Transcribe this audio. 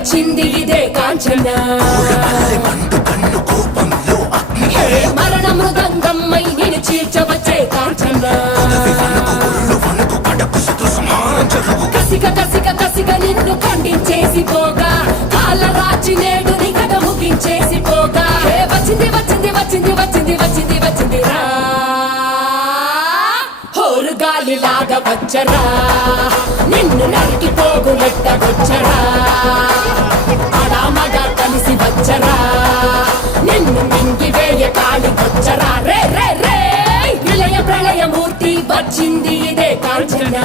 వచ్చింది ఇదే కాంచన మరణ మృదంగమ్మై నేను చీల్చవచ్చే కాంచన కసిక కసిక కసిక నిన్ను ఖండించేసి పోగా కాల రాచి నేడు నీ కథ ముగించేసి పోగా వచ్చింది వచ్చింది వచ్చింది వచ్చింది వచ్చింది వచ్చింది రా హోరు గాలిలాగా వచ్చరా నిన్ను నరికి పోగులెట్టగొచ్చరా అడామగా కలిసి వచ్చరా నిన్ను మింగి వేయ కాలి వచ్చరా రే రే రే విలయ ప్రళయమూర్తి వచ్చింది ఇదే కాంచన